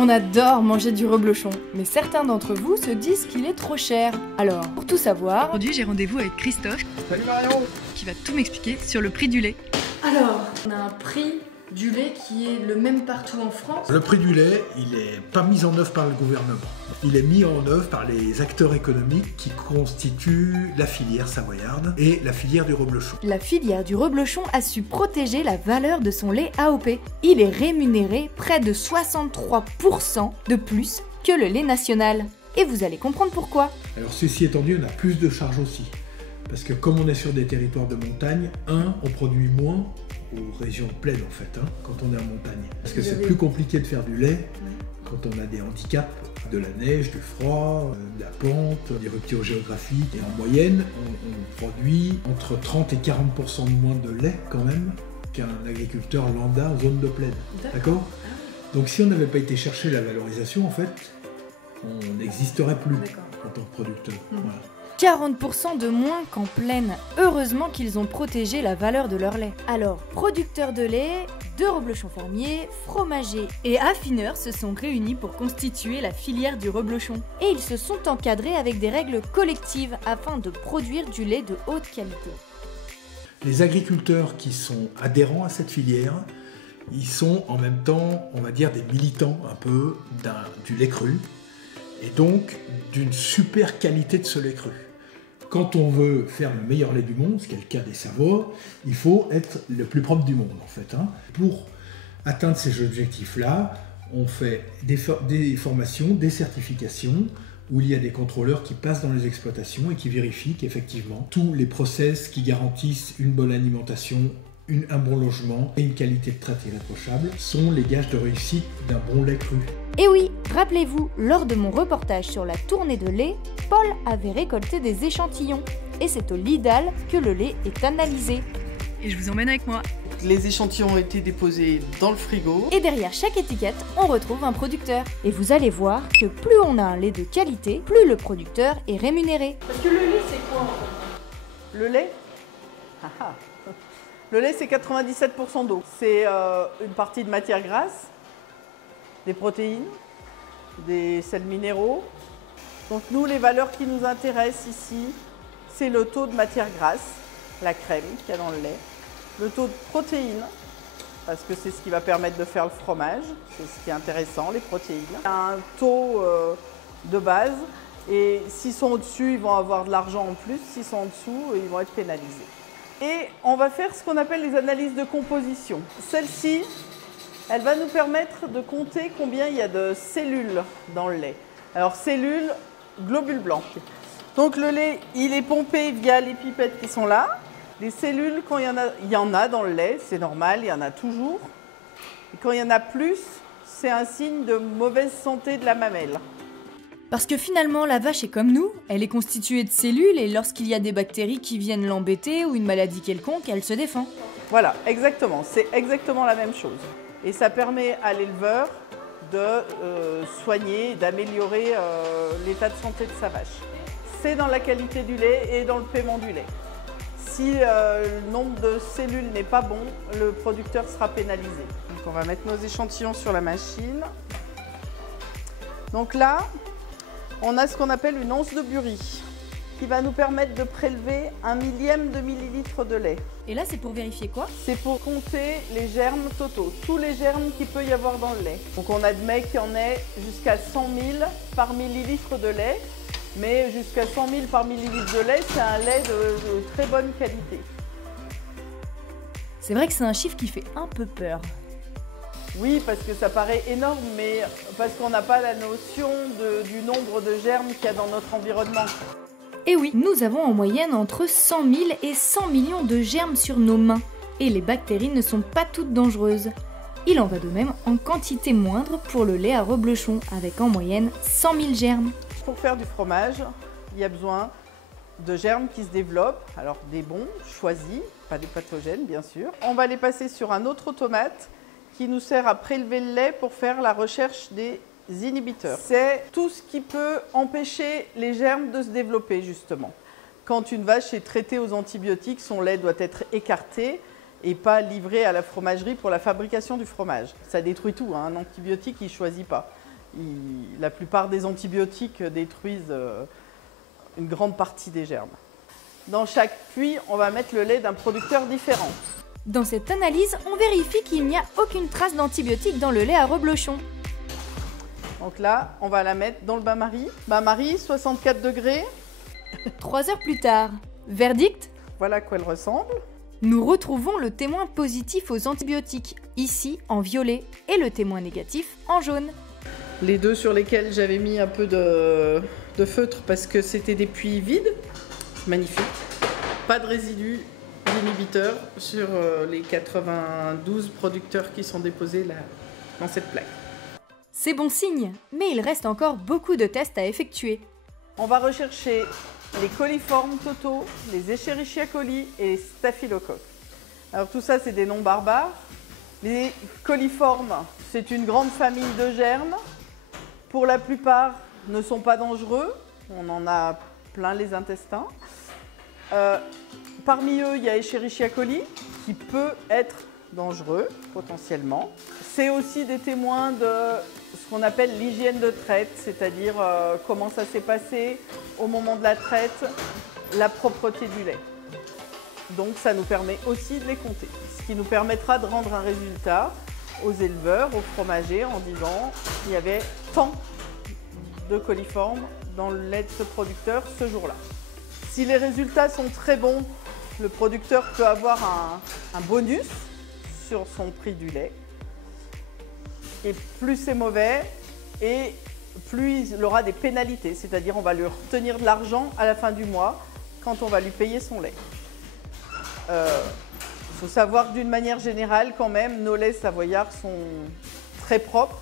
On adore manger du reblochon, mais certains d'entre vous se disent qu'il est trop cher. Alors, pour tout savoir... Aujourd'hui, j'ai rendez-vous avec Christophe. Salut Marion! Qui va tout m'expliquer sur le prix du lait. Alors, on a un prix du lait qui est le même partout en France. Le prix du lait, il n'est pas mis en œuvre par le gouvernement. Il est mis en œuvre par les acteurs économiques qui constituent la filière savoyarde et la filière du reblochon. La filière du reblochon a su protéger la valeur de son lait AOP. Il est rémunéré près de 63% de plus que le lait national. Et vous allez comprendre pourquoi. Alors ceci étant dit, on a plus de charges aussi. Parce que comme on est sur des territoires de montagne, on produit moins aux régions pleines en fait, quand on est en montagne. Parce que c'est plus compliqué de faire du lait quand on a des handicaps, de la neige, du froid, de la pente, des ruptures géographiques. Et en moyenne, on produit entre 30 et 40% de moins de lait quand même qu'un agriculteur lambda en zone de plaine. D'accord ? Donc si on n'avait pas été chercher la valorisation, en fait, on n'existerait plus en tant que producteur. Voilà. 40% de moins qu'en plaine. Heureusement qu'ils ont protégé la valeur de leur lait. Alors, producteurs de lait, de reblochons fermiers, fromagers et affineurs se sont réunis pour constituer la filière du reblochon. Et ils se sont encadrés avec des règles collectives afin de produire du lait de haute qualité. Les agriculteurs qui sont adhérents à cette filière, ils sont en même temps, on va dire, des militants un peu du lait cru et donc d'une super qualité de ce lait cru. Quand on veut faire le meilleur lait du monde, ce qui est le cas des Savoies, il faut être le plus propre du monde en fait. Pour atteindre ces objectifs-là, on fait des formations, des certifications, où il y a des contrôleurs qui passent dans les exploitations et qui vérifient qu'effectivement tous les process qui garantissent une bonne alimentation, un bon logement et une qualité de traite irréprochable sont les gages de réussite d'un bon lait cru. Et oui, rappelez-vous, lors de mon reportage sur la tournée de lait, Paul avait récolté des échantillons. Et c'est au Lidl que le lait est analysé. Et je vous emmène avec moi. Les échantillons ont été déposés dans le frigo. Et derrière chaque étiquette, on retrouve un producteur. Et vous allez voir que plus on a un lait de qualité, plus le producteur est rémunéré. Parce que le lait, c'est quoi en fait ? Le lait Le lait, c'est 97% d'eau. C'est une partie de matière grasse, des protéines, des sels minéraux. Donc nous, les valeurs qui nous intéressent ici, c'est le taux de matière grasse, la crème qu'il y a dans le lait, le taux de protéines, parce que c'est ce qui va permettre de faire le fromage, c'est ce qui est intéressant, les protéines. Un taux de base, et s'ils sont au-dessus, ils vont avoir de l'argent en plus, s'ils sont en dessous, ils vont être pénalisés. Et on va faire ce qu'on appelle les analyses de composition. Celle-ci, elle va nous permettre de compter combien il y a de cellules dans le lait. Alors cellules, globules blancs. Donc le lait, il est pompé via les pipettes qui sont là. Les cellules, quand il y en a dans le lait, c'est normal, il y en a toujours. Et quand il y en a plus, c'est un signe de mauvaise santé de la mamelle. Parce que finalement, la vache est comme nous, elle est constituée de cellules et lorsqu'il y a des bactéries qui viennent l'embêter ou une maladie quelconque, elle se défend. Voilà, exactement, c'est exactement la même chose. Et ça permet à l'éleveur de soigner, d'améliorer l'état de santé de sa vache. C'est dans la qualité du lait et dans le paiement du lait. Si le nombre de cellules n'est pas bon, le producteur sera pénalisé. Donc on va mettre nos échantillons sur la machine. Donc là, on a ce qu'on appelle une once de Bury qui va nous permettre de prélever 1 millième de millilitre de lait. Et là, c'est pour vérifier quoi? C'est pour compter les germes totaux, tous les germes qu'il peut y avoir dans le lait. Donc on admet qu'il y en ait jusqu'à 100 000 par millilitre de lait, mais jusqu'à 100 000 par millilitre de lait, c'est un lait de très bonne qualité. C'est vrai que c'est un chiffre qui fait un peu peur. Oui, parce que ça paraît énorme, mais parce qu'on n'a pas la notion du nombre de germes qu'il y a dans notre environnement. Et oui, nous avons en moyenne entre 100 000 et 100 millions de germes sur nos mains. Et les bactéries ne sont pas toutes dangereuses. Il en va de même en quantité moindre pour le lait à reblochon, avec en moyenne 100 000 germes. Pour faire du fromage, il y a besoin de germes qui se développent, alors des bons, choisis, pas des pathogènes bien sûr. On va les passer sur un autre automate qui nous sert à prélever le lait pour faire la recherche des inhibiteurs. C'est tout ce qui peut empêcher les germes de se développer justement. Quand une vache est traitée aux antibiotiques, son lait doit être écarté et pas livré à la fromagerie pour la fabrication du fromage. Ça détruit tout, un antibiotique il ne choisit pas. La plupart des antibiotiques détruisent une grande partie des germes. Dans chaque puits, on va mettre le lait d'un producteur différent. Dans cette analyse, on vérifie qu'il n'y a aucune trace d'antibiotiques dans le lait à reblochon. Donc là, on va la mettre dans le bain-marie. Bain-marie, 64 degrés. 3 heures plus tard, verdict ? Voilà à quoi elle ressemble. Nous retrouvons le témoin positif aux antibiotiques, ici en violet, et le témoin négatif en jaune. Les deux sur lesquels j'avais mis un peu de feutre parce que c'était des puits vides. Magnifique. Pas de résidus d'inhibiteurs sur les 92 producteurs qui sont déposés là, dans cette plaque. C'est bon signe, mais il reste encore beaucoup de tests à effectuer. On va rechercher les coliformes totaux, les Escherichia coli et les staphylocoques. Alors tout ça, c'est des noms barbares. Les coliformes, c'est une grande famille de germes. Pour la plupart, ne sont pas dangereux. On en a plein les intestins. Parmi eux, il y a Escherichia coli, qui peut être dangereux, potentiellement. C'est aussi des témoins de ce qu'on appelle l'hygiène de traite, c'est-à-dire comment ça s'est passé au moment de la traite, la propreté du lait. Donc ça nous permet aussi de les compter, ce qui nous permettra de rendre un résultat aux éleveurs, aux fromagers, en disant qu'il y avait tant de coliformes dans le lait de ce producteur ce jour-là. Si les résultats sont très bons, le producteur peut avoir un bonus sur son prix du lait. Et plus c'est mauvais, et plus il aura des pénalités, c'est-à-dire on va lui retenir de l'argent à la fin du mois quand on va lui payer son lait. Il faut savoir que d'une manière générale, quand même, nos laits savoyards sont très propres.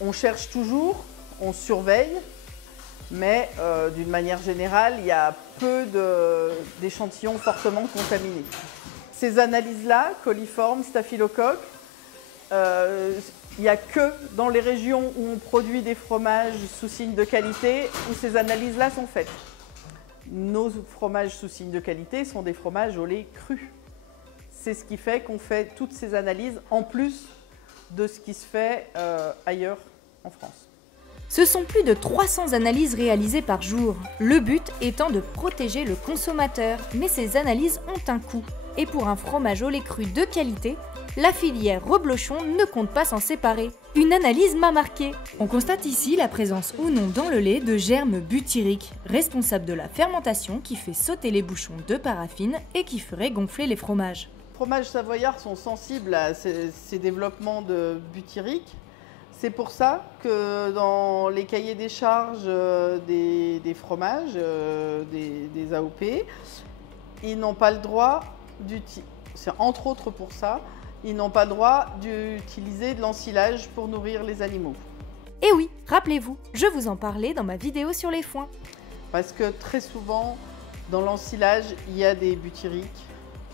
On cherche toujours, on surveille, mais d'une manière générale, il y a peu d'échantillons fortement contaminés. Ces analyses-là, coliformes, staphylocoques, il n'y a que dans les régions où on produit des fromages sous signe de qualité où ces analyses-là sont faites. Nos fromages sous signe de qualité sont des fromages au lait cru. C'est ce qui fait qu'on fait toutes ces analyses en plus de ce qui se fait ailleurs en France. Ce sont plus de 300 analyses réalisées par jour, le but étant de protéger le consommateur. Mais ces analyses ont un coût. Et pour un fromage au lait cru de qualité, la filière reblochon ne compte pas s'en séparer. Une analyse m'a marqué. On constate ici la présence ou non dans le lait de germes butyriques, responsables de la fermentation qui fait sauter les bouchons de paraffine et qui ferait gonfler les fromages. Les fromages savoyards sont sensibles à ces développements de butyrique. C'est pour ça que dans les cahiers des charges des fromages, des AOP, ils n'ont pas le droit d'utiliser, c'est entre autres pour ça, ils n'ont pas le droit d'utiliser de l'ensilage pour nourrir les animaux. Et oui, rappelez-vous, je vous en parlais dans ma vidéo sur les foins. Parce que très souvent, dans l'ensilage, il y a des butyriques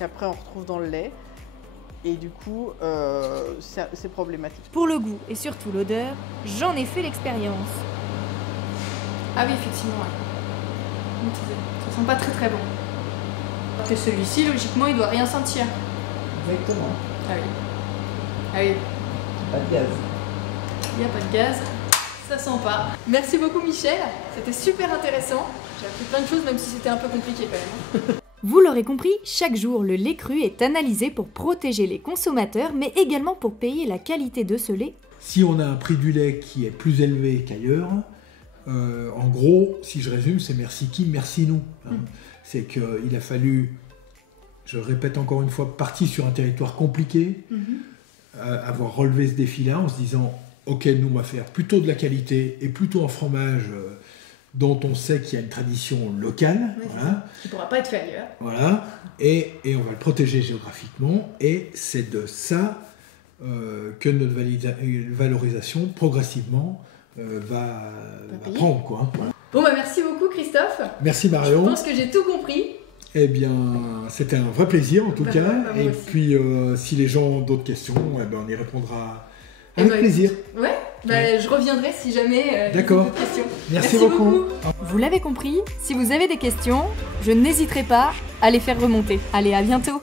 qu'après on retrouve dans le lait. Et du coup, c'est problématique. Pour le goût et surtout l'odeur, j'en ai fait l'expérience. Ah oui, effectivement, ouais. Ça sent pas très très bon. Alors que celui-ci, logiquement, il doit rien sentir. Exactement. Ah oui. Ah oui. Pas de gaz. Il n'y a pas de gaz. Ça sent pas. Merci beaucoup, Michel. C'était super intéressant. J'ai appris plein de choses, même si c'était un peu compliqué quand même. Vous l'aurez compris, chaque jour, le lait cru est analysé pour protéger les consommateurs, mais également pour payer la qualité de ce lait. Si on a un prix du lait qui est plus élevé qu'ailleurs, en gros, si je résume, c'est merci qui, merci nous. Hein. C'est qu'il a fallu, je le répète encore une fois, partir sur un territoire compliqué, avoir relevé ce défi-là en se disant « Ok, nous, on va faire plutôt de la qualité et plutôt un fromage dont on sait qu'il y a une tradition locale. Oui, voilà. qui ne pourra pas être fait ailleurs. Voilà. Et on va le protéger géographiquement. Et c'est de ça que notre valorisation, progressivement, va prendre. Quoi. Voilà. Bon, bah merci beaucoup, Christophe. Merci, Marion. Je pense que j'ai tout compris. Eh bien, c'était un vrai plaisir, en tout cas. Et aussi. puis, si les gens ont d'autres questions, on y répondra avec plaisir. Ouais, je reviendrai si jamais D'accord. d'autres questions. Merci beaucoup. Vous l'avez compris, si vous avez des questions, je n'hésiterai pas à les faire remonter. Allez, à bientôt.